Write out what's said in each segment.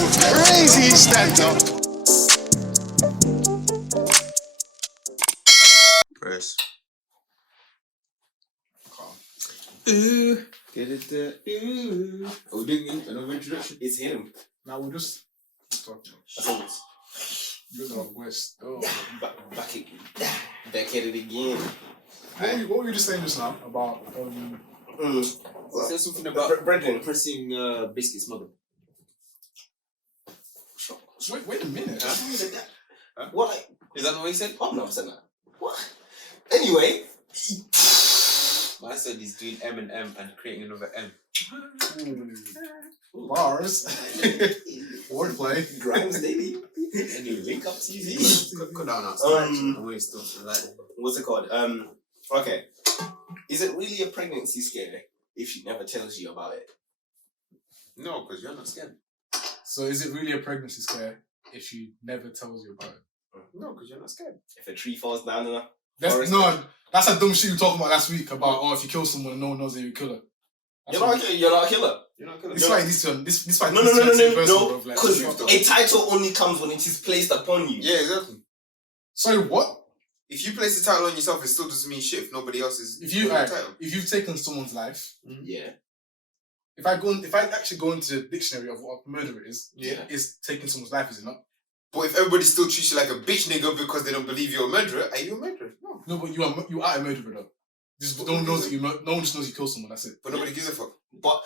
Crazy stand-up. Press. Ooh. Get it there. Ooh. Oh, didn't another introduction? It's him. Now we'll just talk. That's all it's. You're the West. Oh. Back at it again. What were you just saying just now about Say something about Brendan. pressing Biscuit's mother. wait a minute. Huh? What? Is that not what he said? I've never said that. What? Anyway. I said he's doing M&M and creating another M. Bars. Wordplay. Grimes daily. Anyway, Link up TV. cut down our stuff. Like, What's it called? Okay. Is it really a pregnancy scare if she never tells you about it? no, because you're not scared. So is it really a pregnancy scare if she never tells you about it? No, because you're not scared. If a tree falls down in a That's a dumb shit you were talking about last week about if you kill someone no one knows that you kill her. You're not a killer. You're not a killer. You're not killer. This fight needs to this fight No, needs to be universal, no. bro, like, Because fuck off. a title only comes when it is placed upon you. Yeah, exactly. Sorry, what? If you place the title on yourself, it still doesn't mean shit if nobody else is. If you the title. if you've taken someone's life, Yeah. if I actually go into the dictionary of what murder is, Yeah. is taking someone's life, is it not? But if everybody still treats you like a bitch nigga because they don't believe you're a murderer, are you a murderer? No. No, but you are a murderer though. Just no one knows that no one just knows you killed someone. That's it. But nobody gives a fuck. But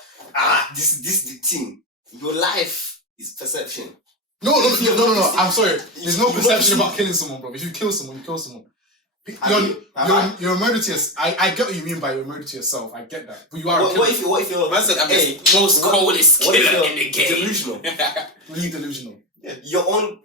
this is the thing. Your life is perception. No. I'm sorry. There's no perception about killing someone, bro. If you kill someone, you kill someone. You're a murder to yourself. I get what you mean by you're a murder to yourself. I get that. But you are a killer. What if you're Man said I'm hey, the most coldest what if killer you're in the game. delusional? Really delusional. Your own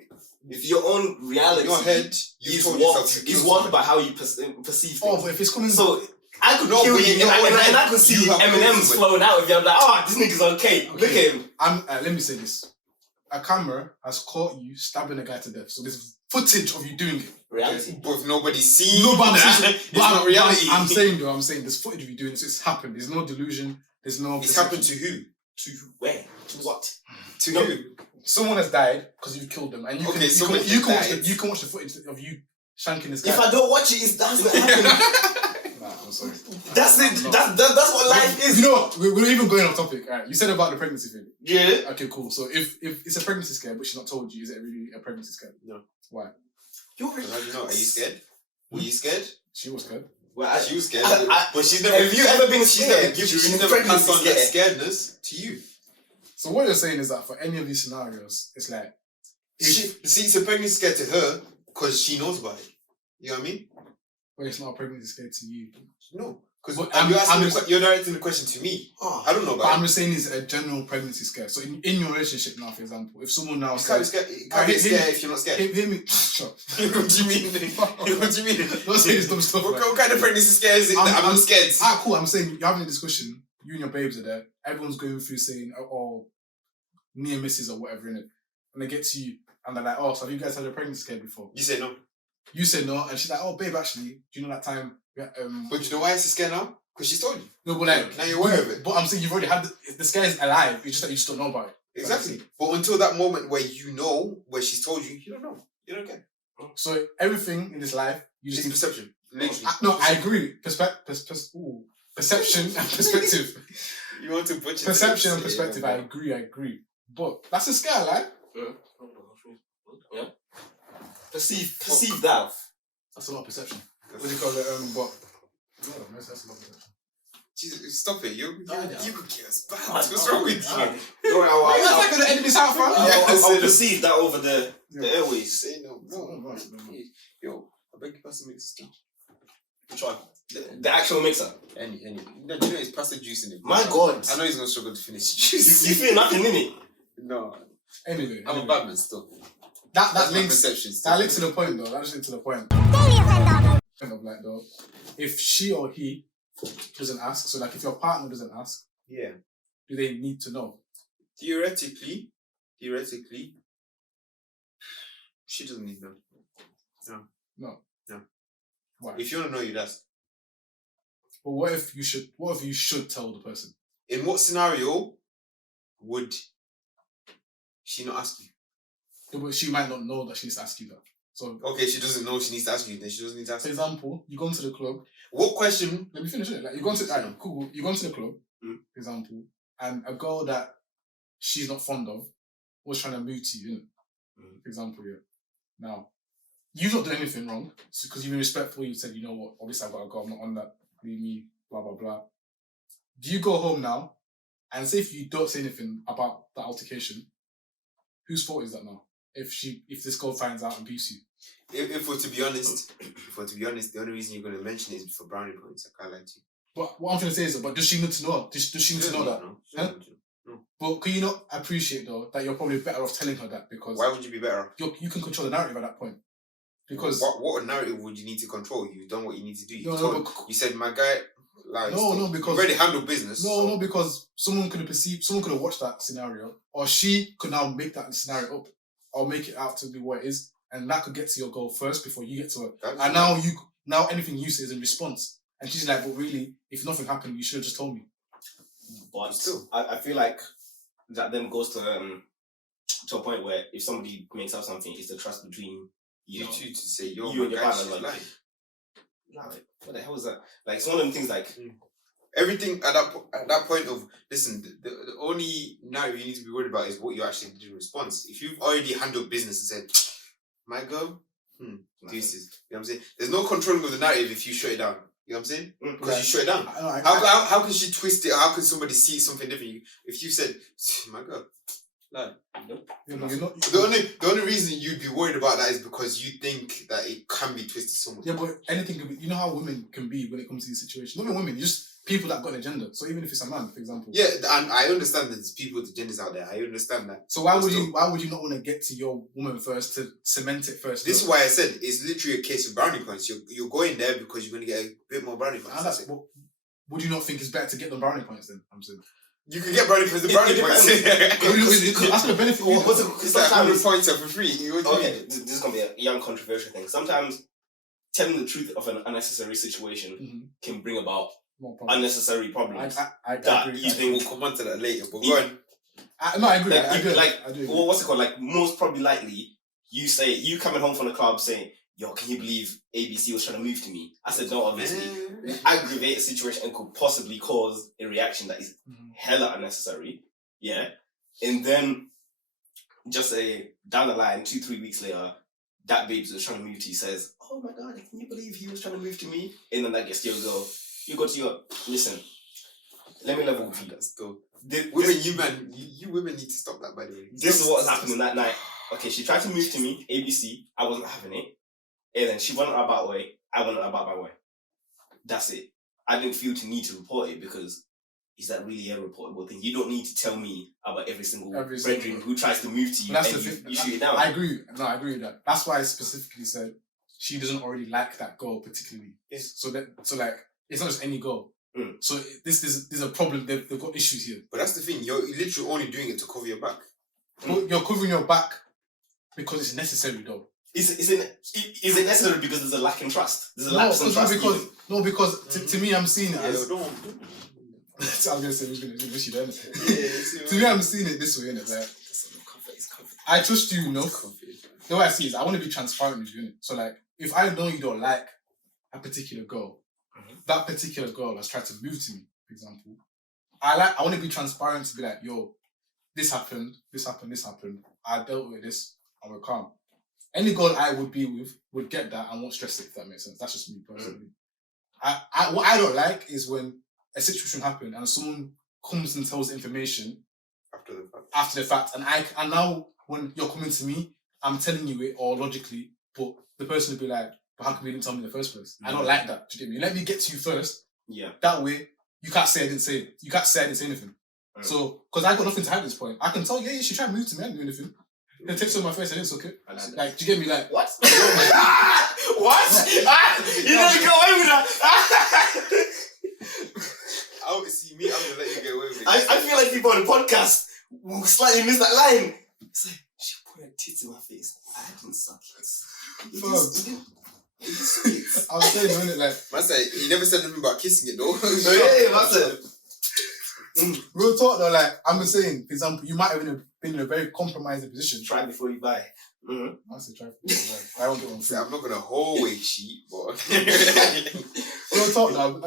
reality. Your head, you told yourself you is killed warped someone. by how you perceive things. Oh, but if it's coming... So I could No, kill but you, in your own and head, I could see you have M&M's no- flowing out of you. I'm like, this nigga's okay. Look at him. Let me say this. A camera has caught you stabbing a guy to death. So there's footage of you doing it. Reality. But if nobody's seen No, but that, it's not reality. I'm saying there's footage of you doing this. It's happened. There's no delusion. There's no... It's happened to who? To where? To what? To No. who? Someone has died because you've killed them. And you Okay, can someone you can died. watch the footage of you shanking this guy. If I don't watch it, that's not happening. Nah, I'm sorry. That's it. That's what life is. You know what? We're not even going off topic. All right, you said about the pregnancy thing. Yeah. Okay, cool. So if it's a pregnancy scare, but she's not told you, is it really a pregnancy scare? No. Why? You're How do you know? Are you scared? Were you scared? She was scared. Well, She was scared. I- but she's never. have you ever been She's scared? never, she's never Pregnancy passed on that scare. scaredness to you. So what you're saying is that for any of these scenarios, it's like See, it's a pregnancy scare to her because she knows about it. You know what I mean? well, it's not a pregnancy scare to you. No. Because But you're directing the question to me. Oh, I don't know But about I'm it. just saying it's a general pregnancy scare. So in your relationship now, for example, if someone now You can't be says, scared, you can't be scared if you're not scared. hear me, shut up. What do you mean? What do you mean? Don't say this dumb stuff. What, Right? what kind of pregnancy scare is it that I'm not scared? Cool. I'm saying you're having a discussion. You and your babes are there. Everyone's going through saying, oh, near misses or whatever in it, and they get to you and they're like, oh, so have you guys had a pregnancy scare before? You say no. You say no, and she's like, oh, babe, actually, do you know that time? But you know why it's a scare now? Because she's told you. No, but like Now you're aware of it. But I'm saying you've already had the scare is alive. It's just that you just don't know about it. Exactly. But until that moment where you know, where she's told you, you don't know. You don't care. So everything in this life, you It's just perception. Literally. no, I agree. Perception and perspective. You want to butcher Perception and it. perspective. Yeah. I agree. But that's a scare, like. Yeah. Perceive that. That's a lot of perception. What do you call it? But no, that's a lot of perception. Jesus, stop it. You Yeah. could get us bad. What's wrong with you? Don't worry, Why are you going to edit this out, fam? I'll perceive that over the airways. Say no. Yo, I beg you, pass the mixer still. Which one? The actual mixer. Any. No, do you know it's pass the juice in it. My God. I know he's gonna struggle to finish You juice. feel nothing in it. No, Anyway, I'm a bad man still. That That's my links. perception. That links to the point, though. That just links to the point. Kind of like, though, if she or he doesn't ask, so like if your partner doesn't ask, Yeah. do they need to know? Theoretically, she doesn't need no. No. No. Why? If you want to know, you'd ask. But what if you should tell the person? In what scenario would She not ask you. Yeah, but she might not know that she needs to ask you that. So, Okay, she doesn't know she needs to ask you. Then she doesn't need to ask for you. example, you go into the club. What question? Let me finish it. Like you go into cool. You go into the club, for example, and a girl that she's not fond of was trying to move to you, innit? For example, yeah. Now, you've not done anything wrong because you've been respectful. You said, you know what, obviously I've got to go. I'm not on that. Leave me. Blah blah blah. Do you go home now and say if you don't say anything about that altercation, whose fault is that now? If this girl finds out and beats you. If we're to be honest, the only reason you're going to mention it is for brownie points. I can't lie to you. But what I'm trying to say is, but does she need to know? Does she need to know that? Huh? No. But can you not appreciate though that you're probably better off telling her that because Why would you be better? you can control the narrative at that point. Because what narrative would you need to control? You've done what you need to do. You said my guy. Like, because you already handled business. No, because someone could have watched that scenario, or she could now make that scenario up, or make it out to be what it is, and that could get to your goal first before you get to her. And now anything you say is in response, and she's like, "But really, if nothing happened, you should have just told me." But still, I feel like that then goes to a point where if somebody makes up something, it's the trust between you two to say you and your partner. Like, what the hell is that? Like, it's one of them things like everything at that point of listen. The only narrative you need to be worried about is what you actually did in response. If you've already handled business and said, "My girl, deuces," you know what I'm saying? There's no controlling of the narrative if you shut it down. You know what I'm saying? Because you shut it down. How can she twist it? Or how can somebody see something different? If you said, "My girl," like, nope. You're not. The only reason you'd be worried about that is because you think that it can be twisted somewhere. Yeah, but anything can be. You know how women can be when it comes to these situations. Not even women, just people that got an agenda. So even if it's a man, for example. Yeah, and I understand that there's people with agendas out there. I understand that. So why would you not want to get to your woman first to cement it first? This is why I said it's literally a case of brownie points. You're going there because you're going to get a bit more brownie points. Would you not think it's better to get them brownie points then? I'm saying. You can get brownie points. The brownie points. That's the benefit. It's like 100 points for free. Okay, this is gonna be a young controversial thing. Sometimes telling the truth of an unnecessary situation can bring about unnecessary problems. I agree. You think we'll come on to that later. But go on. I agree. I do. Well, what's it called? Like most probably likely, you coming home from the club saying, "Yo, can you believe ABC was trying to move to me?" I said, "No, obviously, aggravate a situation and could possibly cause a reaction that is hella unnecessary." Yeah, and then just say down the line, 2-3 weeks later, that babe that was trying to move to you says, "Oh my God, can you believe he was trying to move to me?" And then that gets to your girl. You go to your listen. Let me level with you. That's dope. You women need to stop that. By the way, this is what was happening that night. Okay, she tried to move to me, ABC. I wasn't having it. And then she went about her way. I went about my way. That's it. I didn't feel to need to report it because is that really a reportable thing? You don't need to tell me about every single brethren who tries to move to you and you shoot it down. I agree. No, I agree with that. That's why I specifically said she doesn't already like that girl particularly. Yes. So like it's not just any girl. So there's a problem. They've got issues here. But that's the thing. You're literally only doing it to cover your back. You're covering your back because it's necessary, though. Is it necessary because there's a lack in trust? There's a lack in trust. Because to me, I'm seeing it as. Don't. I was gonna say we're gonna wish you there. To me, I'm seeing it this way, innit? Like, I trust you enough. The way I see it is, I want to be transparent with you, innit? So like, if I know you don't like a particular girl, that particular girl has tried to move to me, for example. I want to be transparent to be like, yo, this happened. I dealt with this. I will calm. Any girl I would be with would get that and won't stress it, if that makes sense. That's just me personally. What I don't like is when a situation happens and someone comes and tells the information after the fact, and now when you're coming to me, I'm telling you it all logically, but the person will be like, "But how come you didn't tell me in the first place?" I don't like that. Do you get me? Let me get to you first. Yeah. That way, you can't say I didn't say it. You can't say I didn't say anything. So, because I got nothing to hide at this point, I can tell, yeah, she tried to move to me. I didn't do anything. It takes on my face and it's okay. Like, do you get me? Like, what? What? You didn't get away with that. See me, I'm gonna let you get away with it. I feel like people on the podcast will slightly miss that line. It's like, she put her tits in my face. I didn't suck it. I was saying, wasn't it? Like, man said, he never said anything about kissing it though. Yeah, that's it. Real talk though, like I'm saying, for example, you might have been in a very compromising position. Try before you buy. I say try. I won't get one See, free. I'm not gonna whole way cheat, but Real talk though,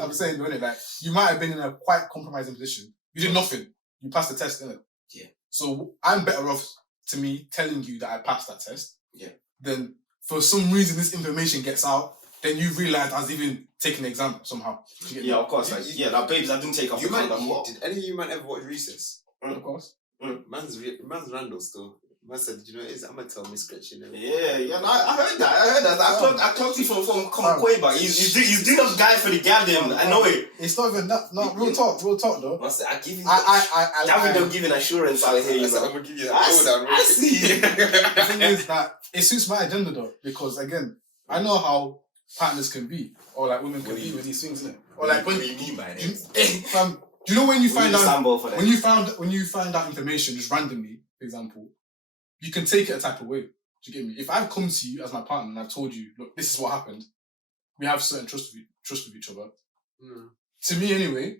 I'm saying, doing it like you might have been in a quite compromising position. You did nothing. You passed the test, innit? Yeah. So I'm better off, to me, telling you that I passed that test. Yeah. Then for some reason this information gets out, then you realise I was even taking the exam somehow. Do you get me? Yeah, of course. Like, like babes, I didn't take off you the man, condom. did any of you man ever watch Recess? Of course. Man's Randall still. Man said, you know, I'm gonna tell Miss Gretchen. Yeah, no, I heard that. I clocked you from Queba. He's doing a guy for the goddamn. I know it. It's not even that. No, real talk though. I give you. I giving assurance out here. You know. I'm gonna give you that. I see. The thing is that it suits my agenda though, because again, I know how partners can be, or like women can be with these things, innit? Or like when you mean by do you know when you find out when you find out information just randomly, for example, you can take it a type of way. Do you get me? If I've come to you as my partner and I've told you, look, this is what happened, we have certain trust with each other. To me, anyway,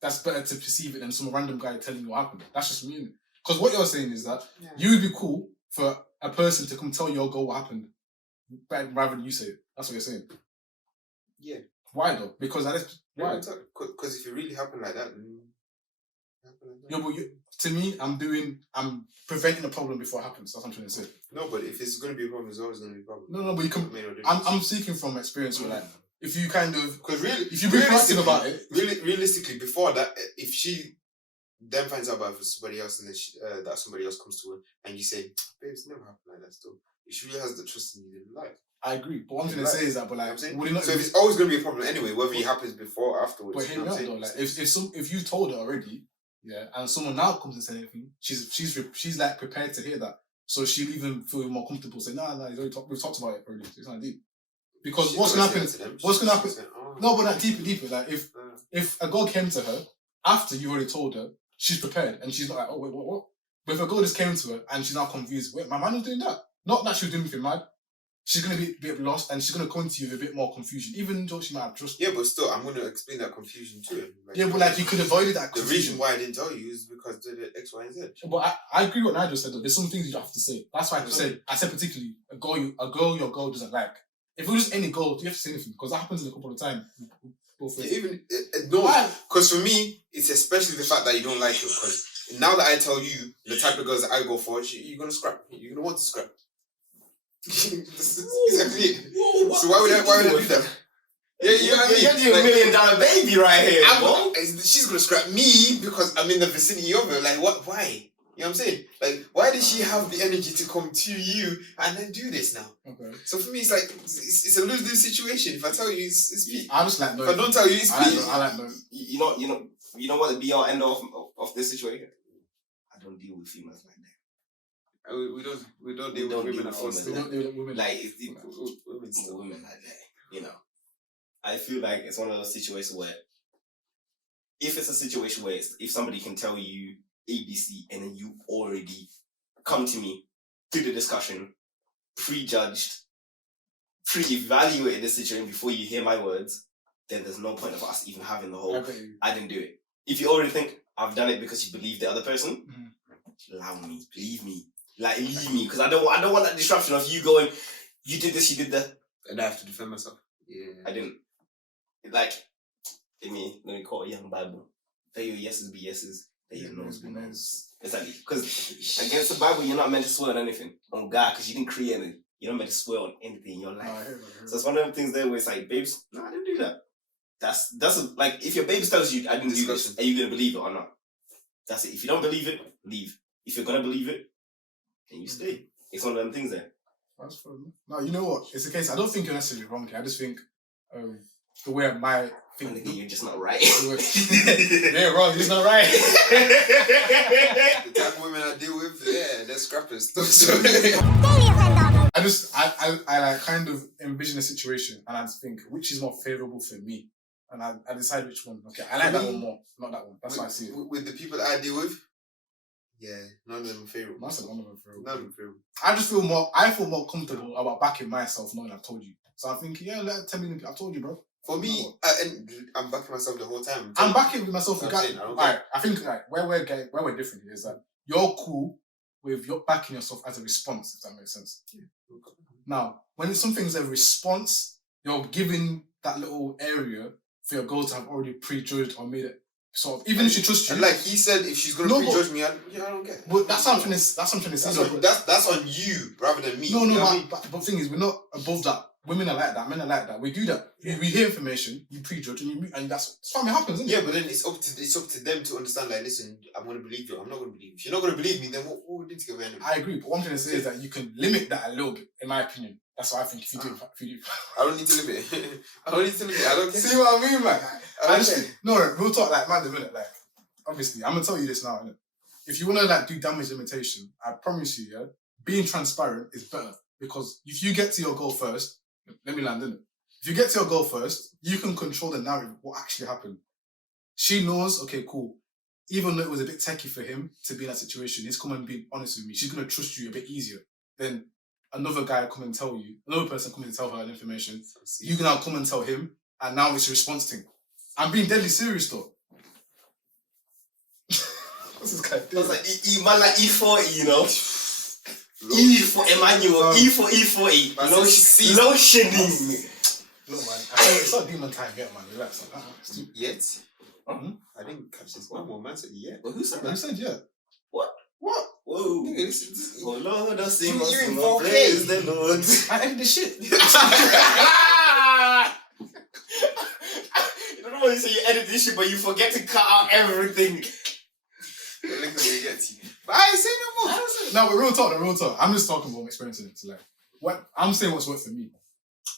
that's better to perceive it than some random guy telling you what happened. That's just me, innit? Because what you're saying is that you would be cool for a person to come tell your girl what happened, rather than you say it. That's what you're saying. Yeah. Why though? Because why? Because if it really happened like that, then Yeah, but to me, I'm preventing a problem before it happens. That's what I'm trying to say. No, but if it's going to be a problem, it's always going to be a problem. No, but you can. I'm speaking from experience with like, if you kind of, because really, if you be proactive about it, realistically, before that, if she then finds out about it for somebody else, and then that somebody else comes to her, and you say, "Babe, it's never happened like that." Still, if she really has the trust in you, then like. I agree, but what I'm trying to say is that, but like, so if it's always going to be a problem anyway, whether it happens before or afterwards. But hear me out though, like, if you told her already, yeah, and someone now comes and says anything, she's like prepared to hear that, so she'll even feel more comfortable saying, "Nah, we've talked about it already. So it's not deep." Because what's gonna happen? What's gonna happen? No, but like deeper. Like if a girl came to her after you already told her, she's prepared and she's not like, "Oh wait, what?" But if a girl just came to her and she's now confused, wait, my man was doing that. Not that she was doing anything mad. She's going to be a bit lost and she's going to come to you with a bit more confusion, even though she might have trust. Yeah, but still, I'm going to explain that confusion to him. Like, yeah, but like you could avoid that confusion. The reason why I didn't tell you is because the X, Y, and Z. But I agree with what Nigel said though. There's some things you have to say. That's why I said particularly a girl your girl doesn't like. If it was just any girl, you have to say anything because that happens in a couple of times. No, because for me, it's especially the fact that you don't like it. Because now that I tell you the type of girls that I go for, you're going to scrap. You're going to want to scrap. Exactly it. So why would I do that? Yeah, you know what I mean? You're doing $1 million baby right here. She's gonna scrap me because I'm in the vicinity of her. Like what? Why? You know what I'm saying? Like why did she have the energy to come to you and then do this now? Okay. So for me, it's like it's a lose-lose situation. If I tell you, it's peak. I just like no. If I don't tell you, it's peak. I like no. You know what the be-all end-all of this situation? I don't deal with females like that. We don't deal with women at all. We don't deal with women. Like women like that. You know, I feel like it's one of those situations where, if it's a situation where if somebody can tell you ABC and then you already come to me through the discussion, prejudged, pre-evaluated the situation before you hear my words, then there's no point of us even having the whole. I didn't do it. If you already think I've done it because you believe the other person, allow me, leave me. Like leave me, because I don't want that disruption of you going, you did this, you did that, and I have to defend myself. Yeah, I didn't. Like, let me call it young Bible. Let your yeses be yeses, let your no's be no's. Exactly, because against the Bible, you're not meant to swear on anything on God, because you didn't create anything. You're not meant to swear on anything in your life. So it's one of the things there where it's like, babes, no, I didn't do that. That's like if your babes tells you I didn't do this, are you gonna believe it or not? That's it. If you don't believe it, leave. If you're gonna believe it, and you stay. It's one of them things there. That's fun. No, you know what? It's the case. I don't think you're necessarily wrong here. I just think the way my think you're just not right. You're wrong. You're just not right. The type of women I deal with, yeah, they're scrappers. I like kind of envision a situation and I just think which is more favourable for me, and I decide which one. Okay, I like that one more, not that one. That's why I see it. With the people that I deal with. Yeah, none of them are favourable. None of them are favourable. None of them are favourable. I feel more comfortable about backing myself knowing I've told you. So I'm thinking, yeah, 10 million people, I've told you, bro. For me, and I'm backing myself the whole time. I'm backing with myself. I'm Guys, saying, I don't alright, I think like where we're different is that you're cool with your backing yourself as a response, if that makes sense. Now, when something's a response, you're giving that little area for your girl to have already prejudged or made it sort of, even if she trusts you. And like he said, if she's gonna No, but- prejudge me, I don't get it. But that's something. That's something. That's on you rather than me. No, you no, know what I mean? but thing is, we're not above that. Women are like that. Men are like that. We do that. We hear information, you prejudge, and that's fine. It happens, isn't it? Yeah, but then it's up to them to understand. Like, listen, I'm gonna believe you. I'm not gonna believe you. If you're not gonna believe me, then what we need to go anyway? I agree. But what I'm trying to say is that you can limit that a little bit, in my opinion. That's what I think. If you do, I don't need to limit. I don't need to limit. I don't care. see what I mean, man. I don't care. No, real talk. Like, man, the minute, like, obviously, I'm gonna tell you this now. Innit? If you wanna like do damage limitation, I promise you, yeah, being transparent is better because if you get to your goal first, let me land in it. If you get to your goal first, you can control the narrative of what actually happened. She knows, okay, cool. Even though it was a bit techie for him to be in that situation, he's come and being honest with me. She's gonna trust you a bit easier than another guy come and tell you, another person come and tell her information. You can now come and tell him, and now it's a response thing. I'm being deadly serious though. What's this guy It doing? was like man like E40, you know. E for Emmanuel, E for E40. Lotioning. Look, man, it's not demon time yet, man. Relax. Yet? Uh-huh. I didn't catch this one more man said yet. Well, who said Who that? said yeah? What? Whoa. Nigga, this Oh Lord, I sing You us in to 4K. praise the Lord. I ended the shit. You don't know when you say you edit this shit, but you forget to cut out everything. Look at me get to you. But I ain't say no more. No, but real talk. I'm just talking about experiencing it. So like, what I'm saying, what's worked for me.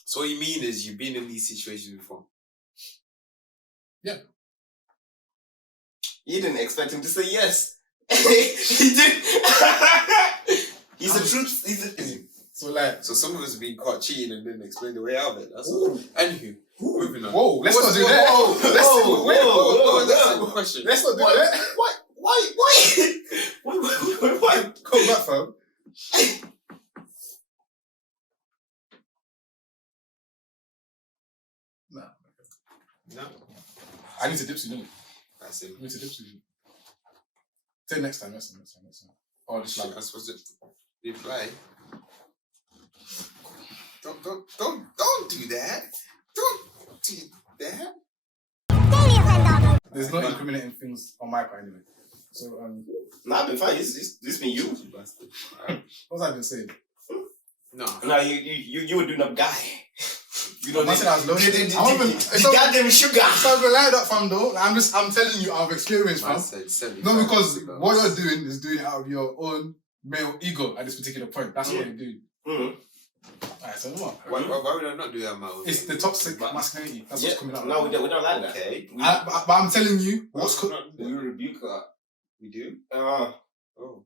So what you mean is you've been in these situations before? You didn't expect him to say yes. He did. He's a truth. So like, So some of us have been caught cheating and didn't explain the way out of it. That's all. Anywho, moving on. whoa, let's not do that. Whoa, That's a good question. Let's not do What? that. Why? Come back, fam. Nah, No. I need to dip soon, innit? That's it. I need to dip soon. Say next time. Oh, just like I'm supposed to reply. Don't do that. Don't do that. there's no incriminating things on my part anyway. So Nah, I've been fine. This been you. You bastard. Alright. what was I been saying? No. Nah, you were doing up guy. You I said I was lonely. I wasn't. It's The not goddamn sugar. it's not even like that, fam. Though I'm telling you, I've experienced, I fam. said 75 No, because cigars. what you're doing is doing it out of your own male ego at this particular point. That's what you're doing. Alright, so what? Why would I not do that, man? It's the toxic masculinity. That's Yeah, what's coming out. no, we don't like that. Okay. But I'm telling you, what's We rebuke that. We do? Uh, Oh.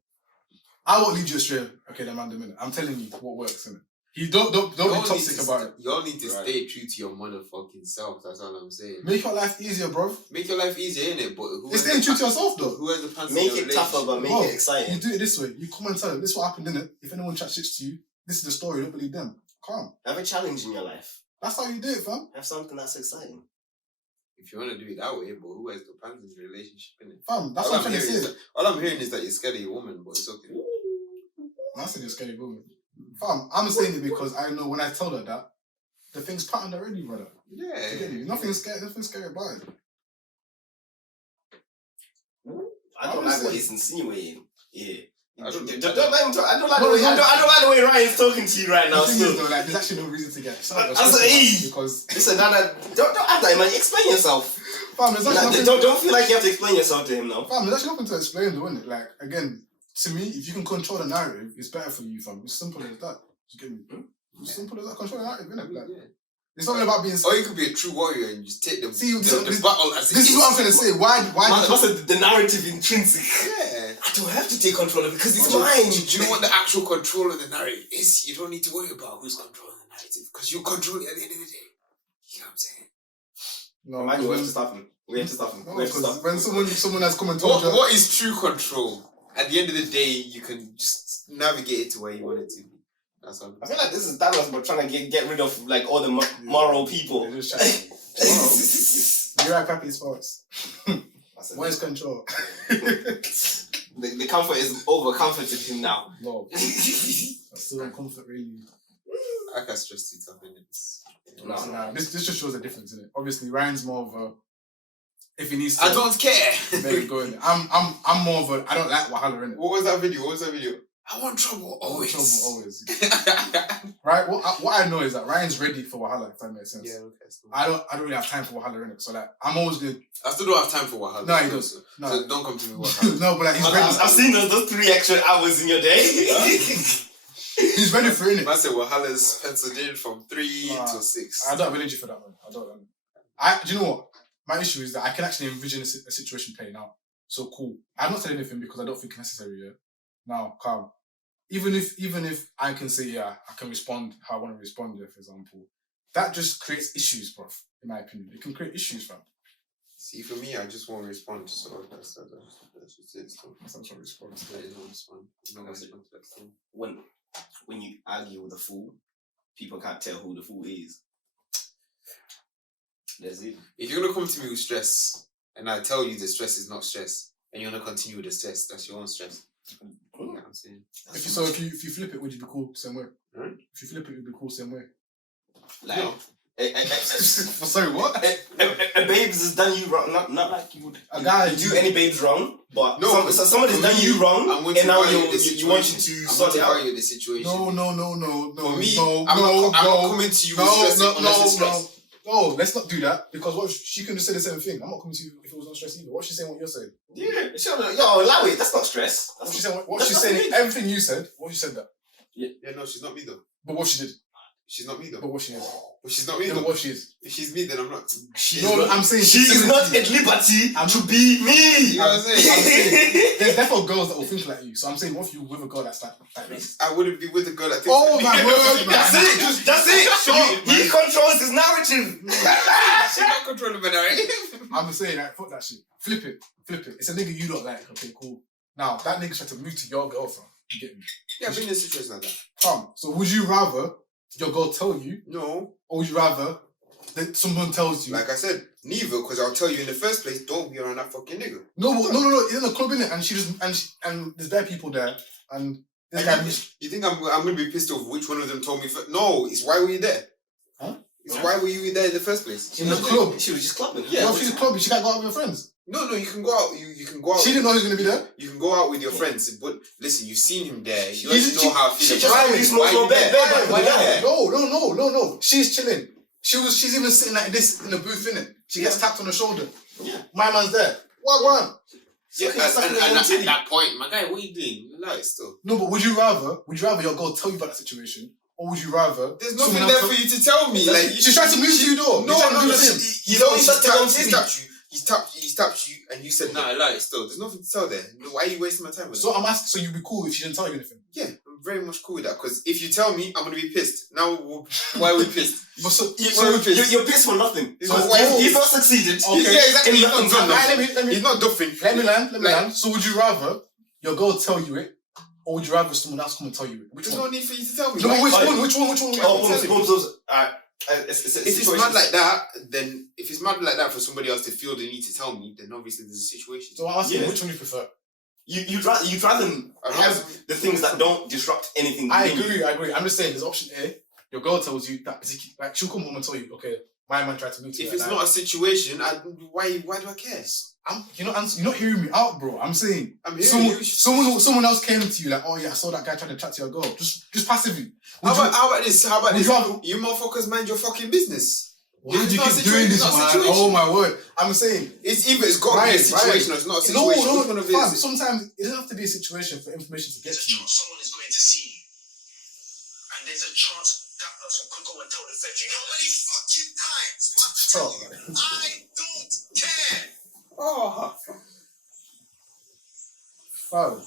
I won't lead you astray. Okay, then, man, the minute. I'm telling you what works, innit? You don't be toxic about it. Y'all need to Right. stay true to your motherfucking self. That's all I'm saying. Make your life easier, bro. Make your life easier, innit? But who It's has staying the true to pa- yourself, though. Who has the pants in make your it tougher, but relationship? make Bro, it exciting. You do it this way. You come and tell them, this is what happened, innit? If anyone chat shit to you, this is the story. Don't believe them. Calm. Have a challenge in your life. That's how you do it, fam. Have something that's exciting. If you want to do it that way, but who has the pants in the relationship, innit? Fam, that's All what I'm I'm trying to hearing is say. that- all I'm hearing is that you're scared of your woman, but it's okay. That's a scary woman. Fam, I'm saying it because I know when I tell her that, the thing's patterned already, brother. Yeah. You get me? Nothing scary about it. I don't like what he's insinuating. Yeah. I don't- Don't let him talk. I don't like No, the way. no. I don't like the way Ryan's talking to you right now. The thing is, Still, though, like, there's actually no reason to get excited. or I said, stressed "Hey." because listen, Nana, don't act like man. Explain yourself. fam, there's actually nothing. Don't feel like you have to explain yourself to him now. Fam, there's actually nothing to explain, though, isn't it? Like, again, to me, if you can control the narrative, it's better for you, fam. It's simple as that. You get me? It's simple as that. Control the narrative, innit? Like, Yeah. it's not about being. Or you could be a true warrior and just take them. See, the this- battle as it This is what I'm trying to say. Why? Man, what's the narrative intrinsic? Yeah. I don't have to take control of it because it's Do mine. you know what the actual control of the narrative is? You don't need to worry about who's controlling the narrative because you control it at the end of the day. You know what I'm saying? No, Imagine we have to because stop him. We have to stop him. no, We have to because stop. when someone has come and told you, What is true control? At the end of the day, you can just navigate it to where you want it to be. That's all. I feel like this is Thanos, but trying to get rid of like all the moral people. they're just chatting. You're right, Pappy sports. What is control? The comfort is over comforted him now. No. That's still comfort, really. I can stress too tough in it. Nah, this just shows the difference, innit? Obviously, Ryan's more of a. If he needs to. I don't care. There you go. Innit? I'm more of a. I don't like Wahala, innit? What was that video? I want trouble always. Always. Right. What I know is that Ryan's ready for Wahala. If that makes sense. Yeah, okay. I don't really have time for Wahala, innit? So like, I'm always good. I still don't have time for Wahala. No, he does. No. So don't come to me with Wahala. No, but like he's ready. I've seen those 3 extra hours in your day. He's ready for it. I said Wahala's penciled in from 3 to 6. I don't have energy for that, man. I don't. Do you know what? My issue is that I can actually envision a situation playing out. So cool. I'm not saying anything because I don't think it's necessary. Yeah. Now, calm. Even if I can say I can respond how I want to respond. For example, that just creates issues, bruv. In my opinion, it can create issues, fam. See, for me, I just won't respond. So that's just it. So That's not what response. I don't respond. I'm not gonna respond to that stuff. When you argue with a fool, people can't tell who the fool is. That's it. If you're gonna come to me with stress, and I tell you the stress is not stress, and you're gonna continue with the stress, that's your own stress. You know what I'm saying? If you flip it, would you be cool same way? Hmm? If you flip it, you'd be cool same way. Like, No. Sorry, what? a babes has done you wrong. Not like you would. A guy you do any babes wrong, but No, somebody's for done me, you wrong, I'm going and to now evaluate the you want you situation. to I'm sort going it to out. evaluate the situation. No. For me, no, I'm not coming to you with stress unless it's stress. No, let's not do that because what she could have said the same thing. I'm not coming to you if it was on stress either. What's she saying? What you're saying? Yeah, sure. Yo, allow it. That's not stress. What she saying? What That's she's not saying? me. Everything you said. What she said that. Yeah, no, she's not me though. But what she did. She's not me though. But what she is. But she's not me Yeah, though. but what she is. If she's me, then I'm not. No, I'm saying She is not at liberty to be me. You know what I'm saying? There's therefore girls that will think like you. So I'm saying, what if you with a girl that's like this? I wouldn't be with a girl that thinks Oh like my me. word, man. That's it. That's it. Sure, He controls his narrative. She's not controlling my narrative. I'm saying, like, fuck that shit. Flip it. It's a nigga you don't like. Okay, cool. Now that nigga's trying to move to your girlfriend. You get me? Yeah, I've been in a situation like that. Come. So would you rather your girl tell you, No, or would you rather that someone tells you? like I said, neither, because I'll tell you in the first place, don't be around that fucking nigga. No. It's in a club, innit? And she just and there's bare people there, and this guy. You think I'm gonna be pissed off which one of them told me first? No, it's why were you there? Huh? It's why were you there in the first place? In the club. She was just clubbing. Yeah. Well, if she's a club, she can't go out with her friends. No, you can go out. You can go out. She didn't know he was gonna be there. You can go out with your friends, but listen, you've seen him there. You She- already know how I feel she about just him. really smokes Why no you bed, there? bed, Why bed, you bed. there? No. She's chilling. She's even sitting like this in the booth, innit? She gets tapped on the shoulder. Yeah. My man's there. What? Yeah, Okay, it's like and a little at titty. that point, my guy, what are you doing? You lie still. No, but would you rather your girl tell you about that situation, or would you rather? There's nothing someone there else for you to tell me. Like She's trying to move to you, though. No, She's trying to no. move to him. He's always He's such a long tapped you. He's tapped you, and you said, "Nah, I lie." Still, there's nothing to tell there. Why are you wasting my time with So that? I'm asking. So you'd be cool if she didn't tell you anything. Yeah, I'm very much cool with that. Because if you tell me, I'm gonna be pissed. Now, why are we pissed? But so Why are we pissed? You're pissed for nothing. So Because why- he's not succeeded. Okay. Yeah, exactly. In He's not nothing. done Alright, nothing. let me He's not duffing. land. Like- So would you rather your girl tell you it, or would you rather someone else come and tell you it? Which There's one? no need for you to tell me. No, Why- which Why- one? Which one? Oh, it's If it's mad like that, then if it's mad like that for somebody else to feel the need to tell me, then obviously there's a situation. So I'm asking, Yeah. which one do you prefer? you'd rather have the things that don't disrupt anything. I within you. agree. I'm just saying, there's option A. Your girl tells you that particular, like she'll come home and tell you, okay, my man tried to meet you. If at it's night. not a situation, why do I care? You're not hearing me out, bro. I'm saying I'm hearing someone, you. someone else came to you like, oh yeah, I saw that guy trying to chat to your girl. Just passively. How about this? would you rather- You motherfuckers mind your fucking business. Why do It's you not a keep situation, doing this, it's not a man? situation. Oh my word. I'm saying. It's got to be a situation or it's not a situation. Which one of it fam, is it? sometimes it doesn't have to be a situation for information to get to you. someone is going to see you. And there's a chance that person could go and tell the feds. How many fucking times do I have to tell you? I don't care. Oh, Fam,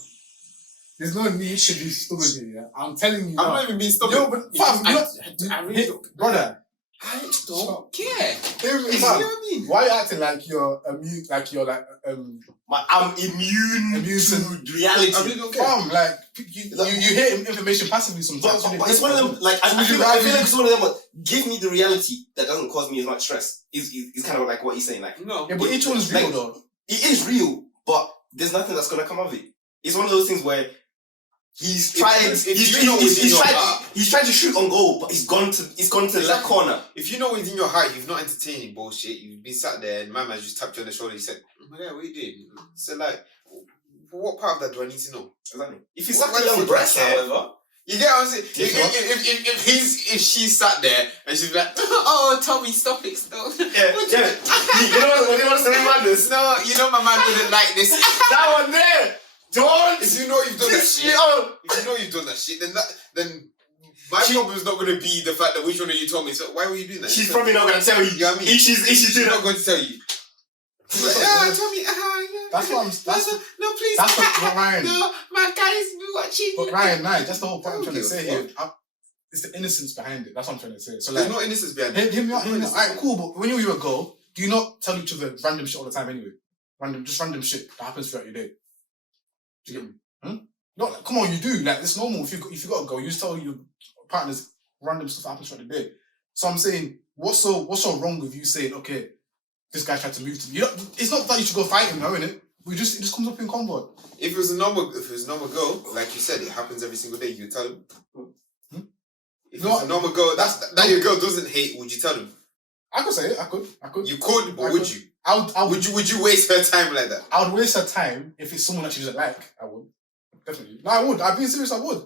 there's no need to be stupid here. Yeah? I'm telling you. I'm now. not even being stubborn. Yo, but fam, I really don't. brother, I don't care. Fam, You know what I mean? why are you acting like you're immune? Like you're like I'm immune Immune to reality. I really don't care. Calm, like you hear information passively sometimes. But it's one of them. Like I feel like it's one of them. But give me the reality that doesn't cause me as much stress. Is kind of like what he's saying. Like No. Yeah, but each one's real like, though. it is real, but there's nothing that's gonna come of it. It's one of those things where he's tried. He's tried to shoot on goal, but he's gone to the left corner. If you know within your heart you've not entertaining bullshit, you've been sat there and my man just tapped you on the shoulder, he said, oh my God, what are you doing? So like, what part of that do I need to know? Exactly. If he's What sucking if on he breast, does that? however, You get what I'm saying? If she sat there and she's like, oh Tommy, stop it, stop. yeah. You know what the madness? No, you know my man wouldn't like this. That one there. Don't. If you know you've done that shit, if you know you've done that shit, then my problem's not gonna be the fact that which one of you told me. So why were you doing that? She's probably not gonna tell you. You know what I mean? If she's doing not that. going to tell you. She's like, tell me, yeah. That's what I'm. That's no, please. that's what Ryan. No, my guys be watching. But Ryan, that's the whole point I'm I trying don't to say give a here. It's the innocence behind it. That's what I'm trying to say. So There's like, no innocence behind it. hear me out. No Hear me out. innocence. Alright, cool. But when you were a girl, do you not tell each other random shit all the time anyway? Random shit that happens throughout your day. Do you get me? No, like, come on, you do. Like, it's normal. If you got a girl, you just tell your partners random stuff that happens throughout the day. So I'm saying, what's so wrong with you saying, okay, this guy tried to move to me? It's not that you should go fight him, no, innit? It just comes up in convo. If it was a normal girl, like you said, it happens every single day. You tell them. If No, it's a normal girl, that your girl doesn't hate. Would you tell them? I could say it. I could. You could, but I would could. you? I would. Would you waste her time like that? I would waste her time if it's someone that she doesn't like. I would. Definitely. No, I would. I'd be serious. I would.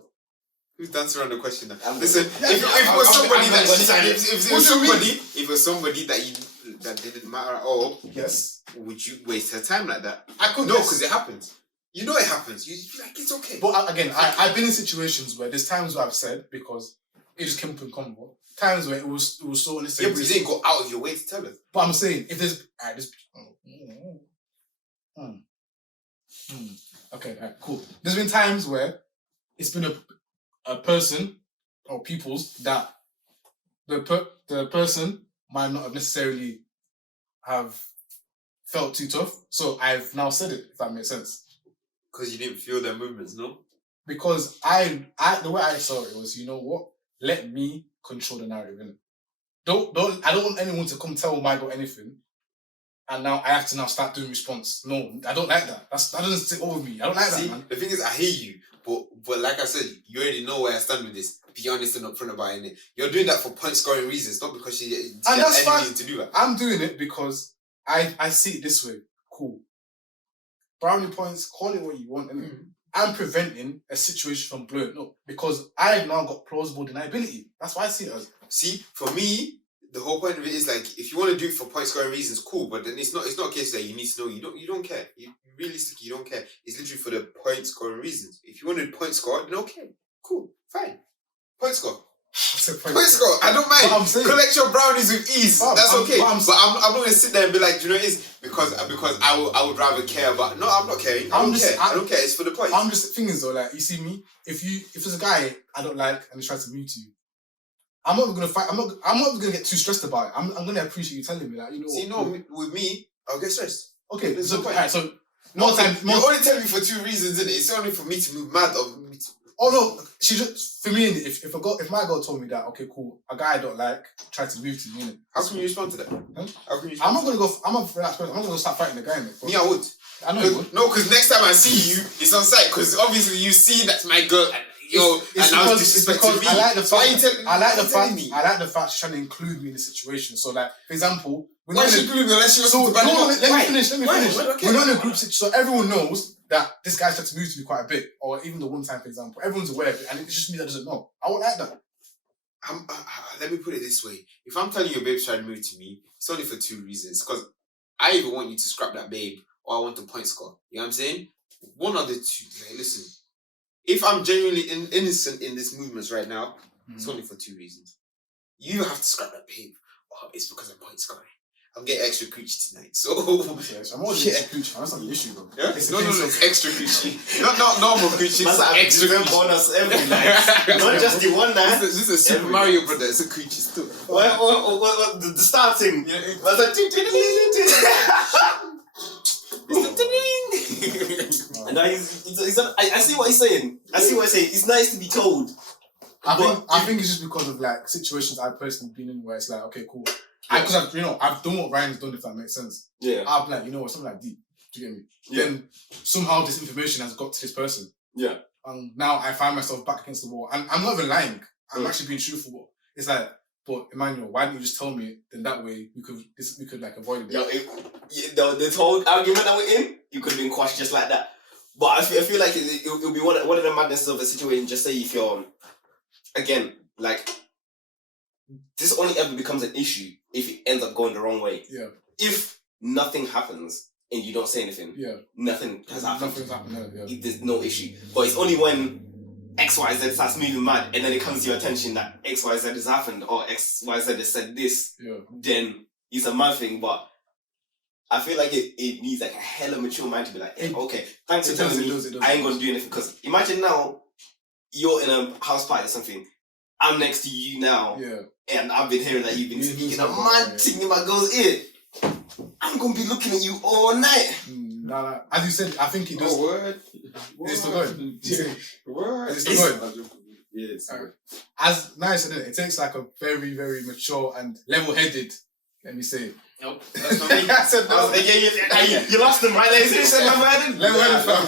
Who's dancing around the question now? I'm- Listen, Yeah, if it was somebody I'm that gonna she, sign it. if it What was do you mean? somebody, if it was somebody that didn't matter at all, Yes. would you waste her time like that? I could. No, yes. because it happens. You know it happens. You feel like it's okay. But again, I've been in situations where there's times where I've said because it just came up in convo. Times where it was so Yeah, unnecessary. but you didn't go out of your way to tell her. But I'm saying if there's okay, alright, cool. There's been times where it's been a person or peoples that the person might not have necessarily have felt too tough. So I've now said it, if that makes sense. Because you didn't feel their movements, no? Because I the way I saw it was, you know what? Let me control the narrative, innit? I don't want anyone to come tell my girl anything. And now I have to start doing response. No, I don't like that. That doesn't sit over me. I don't like See, that, man. the thing is, I hear you, but like I said, you already know where I stand with this. Be honest and upfront about it. You're doing that for point scoring reasons, not because she And had that's any fine. reason to do that. I'm doing it because I see it this way. Cool. Brownie points, call it what you want. innit? I'm preventing a situation from blowing up because I've now got plausible deniability. That's why I see it as. See, for me, the whole point of it is like, if you want to do it for point scoring reasons, cool. But then it's not a case that you need to know. You don't care. Realistically, you don't care. It's literally for the point scoring reasons. If you want to point score, then okay, cool, fine, point score. Point score. I don't mind. But I'm saying- Collect your brownies with ease. But That's I'm- okay. but I'm- But I'm not gonna sit there and be like, do you know what it is? Because I would rather care about. No, I'm not caring. I don't care. It's for the points. I'm just the thing is though, like you see me, if there's a guy I don't like and he tries to move to you, I'm not gonna fight. I'm not gonna get too stressed about it. I'm gonna appreciate you telling me that. You know. See, what, no, with me, I'll get stressed. Okay, There's so no point. alright, so more time. You only tell me for two reasons, innit? It's only for me to move mad or me to. Oh no, she just for me. If my girl told me that, okay, cool, a guy I don't like tried to move to me. innit? How can you respond to that? Huh? How can you I'm respond? not gonna go. I'm not relaxed person. I'm not gonna start fighting the guy. innit? Me, I would. I know you would. No, because next time I see you, it's on site. Because obviously you see that's my girl, and It's now because- it's it's disrespecting because me. I like the So why fact. you I like the telling fact. me? I like the fact she's trying to include me in the situation. So, like, for example, we're Why not in she a- doing unless she wants So to ban no, you? let me finish. Let me Why? finish. Why do I care? We're not in a group situation, so everyone knows that this guy's tried to move to me quite a bit, or even the one time, for example, everyone's aware of it, and it's just me that doesn't know. I won't like that. Let me put it this way: if I'm telling your babe's trying to move to me, it's only for two reasons. Because I either want you to scrap that babe, or I want the point score. You know what I'm saying? One of the two. Like, listen, if I'm genuinely innocent in these movements right now, it's only for two reasons. You have to scrap that babe, or it's because I'm point scoring. I'm getting extra coochie tonight. So I'm always Yeah. coochie. That's not the issue, bro. yeah, It's a no, case of- it's extra coochie. Not normal coochie. That's It's like extra extra coochie. bonus every night. Not just the one night. This is a Super Every Mario brother. It's a coochie still. What, the starting. Yeah, it- Was like, and now I see what he's saying. I see what he's saying. It's nice to be told. I think it's just because of like situations I've personally been in where it's like, okay, cool. Because I've done what Ryan's done, if that makes sense. Yeah. I've like, you know what, something like deep. Do you get me? Yeah. Then somehow this information has got to this person. Yeah. And now I find myself back against the wall. And I'm not even lying. I'm actually being truthful. It's like, but Emmanuel, why didn't you just tell me? Then that way we could like avoid it. Yo, the whole argument that we're in, you could have been quashed just like that. But I feel like it'll be one of the madnesses of a situation. Just say if you're, again, like, this only ever becomes an issue if it ends up going the wrong way. Yeah. If nothing happens and you don't say anything, Yeah. nothing has happened. Nothing's happened. Yeah. There's no issue. But it's only when XYZ starts moving mad and then it comes to your attention that XYZ has happened or XYZ has said this, Yeah. then it's a mad thing. But I feel like it needs like a hella mature mind to be like, hey, okay, thanks for telling me, I ain't gonna do anything. Because imagine now you're in a house party or something, I'm next to you now, Yeah. and I've been hearing that you've been Yeah, speaking a yeah. mad thing in my girl's ear. I'm gonna be looking at you all night. Nah. As you said, I think it does. Oh, word. It's still going. Word. It's still going. Yes. As nice as it takes like a very, very mature and level-headed, let me say. Nope, that's not me. I said no. You lost them right there. You said level-headed? Level-headed fam.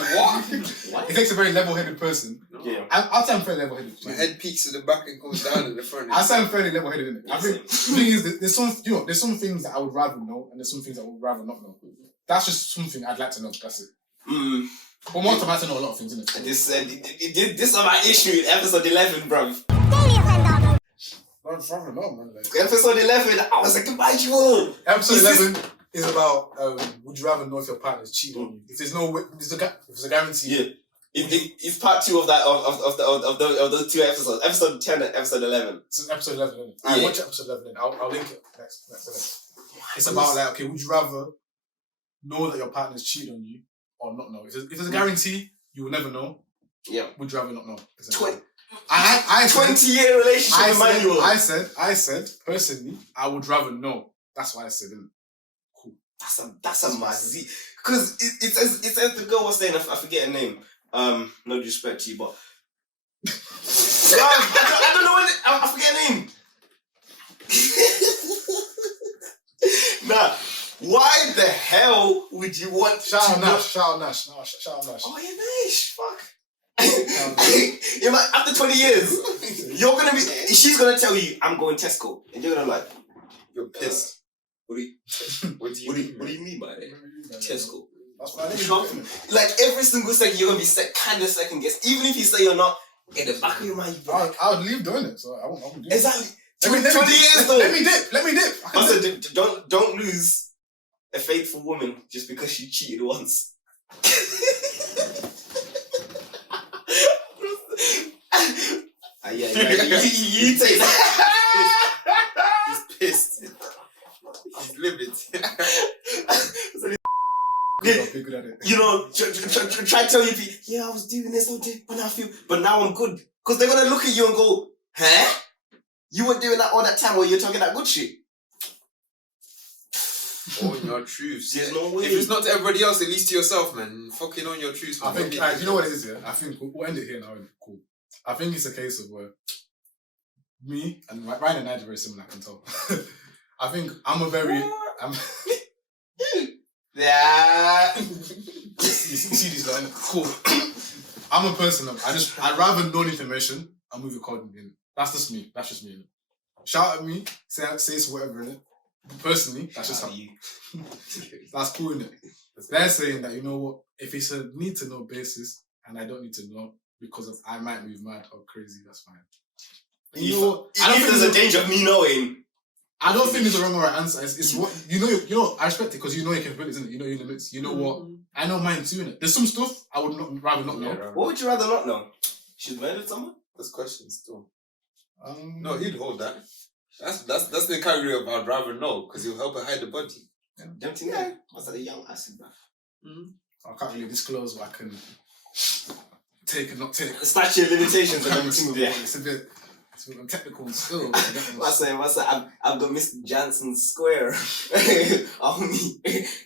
What? It takes a very level-headed person. Yeah. I'll say I'm fairly level-headed. My head peaks at the back and goes down at the front. I'll say I'm fairly level-headed in it. I think the thing is, that there's some things that I would rather know, and there's some things I would rather not know. That's just something I'd like to know. That's it. But most of I like to know a lot of things, innit? This is my issue in episode 11, bruv. Not rather not, man. Like, Episode 11, I was like, goodbye, you all. episode Is this- 11 is about would you rather know if your partner's cheating on you? If there's no, if there's a guarantee. Yeah. It's part 2 of that of those 2 episodes. Episode 10 and episode 11. It's episode 11, isn't it? Yeah. I watch episode 11 and I'll link it next. It's about like, okay, would you rather know that your partner's cheating on you or not know? If there's a guarantee, you will never know. Yeah. Would you rather not know? 20 I said, 20-year relationship manual. I said, personally, I would rather know. That's what I said. Innit? That's a mazzy. Because it says the girl was saying, I forget her name. No disrespect to you, but I don't know when I forget her name. Nah, why the hell would you want Shout out to Nash. Shout out Nash. Oh yeah, Nash. Fuck. You're like, after 20 years, you're gonna be. She's gonna tell you, "I'm going Tesco," and you're gonna like, You're pissed. what do you mean by that? Tesco. That's why I Shop. Like every single second, you're gonna be kind of second guess. Even if you say you're not, in the back of your mind, you're like, I would leave doing it, so I won't do it. exactly. Let me 20 years though. Let me dip. I can Also, dip. don't lose a faithful woman just because she cheated once. Yeah, you take that. He's pissed. He's livid. Be good at it. You know, try to tell you, yeah, I was doing this, but now I'm good. Because they're gonna look at you and go, huh? You were doing that all that time while you're talking that good shit. Own your truths. There's no way. If it's not to everybody else, at least to yourself, man. Fucking own your truths. I think, you know what it is, yeah? I think we'll end it here now. Cool. I think it's a case of where me and Ryan and I are very similar, I can tell. I think I'm Yeah. you see these guys, cool. I'm a person of, I'd rather know the information and move accordingly. That's just me. Innit? Shout at me, say whatever, innit? Personally, that's just how you. that's cool, innit? They're saying that, you know what, if it's a need to know basis and I don't need to know because of I might move mad or crazy, that's fine. You know what? If there's a danger of me knowing. I don't think there's a wrong or right answer. It's what you know. I respect it because you know your capabilities, isn't it? You know your limits. You know what? I know mine too, innit? There's some stuff I would rather not know. What would you rather not know? She's murdered someone? That's questions still. No, he'd hold that. That's the category of I'd rather know because he'll help her hide the body. Them thing there. Was that a young acid, bruv? I can't really disclose what I can take and not take. Statute of limitations and everything there. It's a bit technical still. What's that? I've got Mr. Johnson Square on me.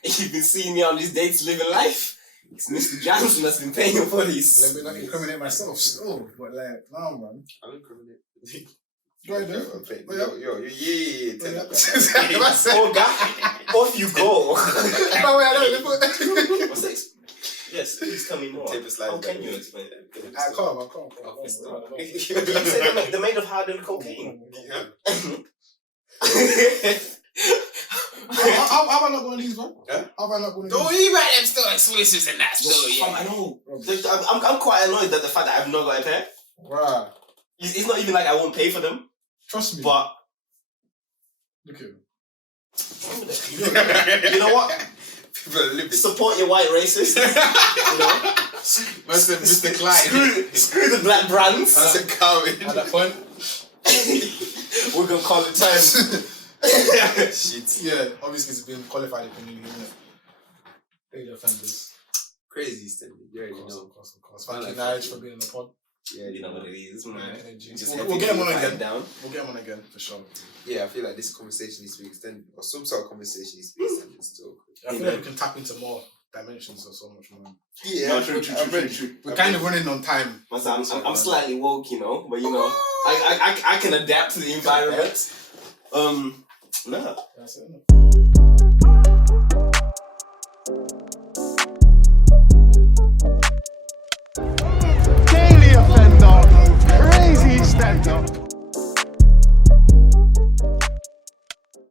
You've been seeing me on these dates living life. It's Mr. Johnson that's been paying for this. Let me not incriminate myself still, but like, no man. I don't incriminate. Go ahead, then. Yeah. Tell that. Oh, God. Off you go. No way, I don't. What's this? Yes, please tell me more. Tape a slide How can back. you explain that? Calm. You said they're made of hardened cocaine. How have I not got one of these, man? Huh? How have I not got one of Don't these? you about them still exclusives and that still, I know. I'm quite annoyed at the fact that I've not got a pair. Right. It's not even like I won't pay for them, Trust me. but Look at him. you know what? People are living. Support your white racists. You know? Mr. Clyde. Screw the black brands. Mr. Calvin. At that point, We're gonna call it time. Shit. yeah, obviously it's been qualified opinion, isn't it? Paid offenders. Crazy, Stanley. You already know. Of course. Thank you, Nige, for being on the pod. Yeah, You know what it is, man. Energy. Just We'll get him on pipe again. down. We'll get him on again, for sure. Yeah, I feel like this conversation needs to be extended, or some sort of conversation needs to be extended still. I feel like we can tap into more dimensions or so much more. Yeah, No, true. We're kind of running on time. I'm slightly woke, you know, but you know, I can adapt to the environment. No. That's it. Daily offender, crazy stand up.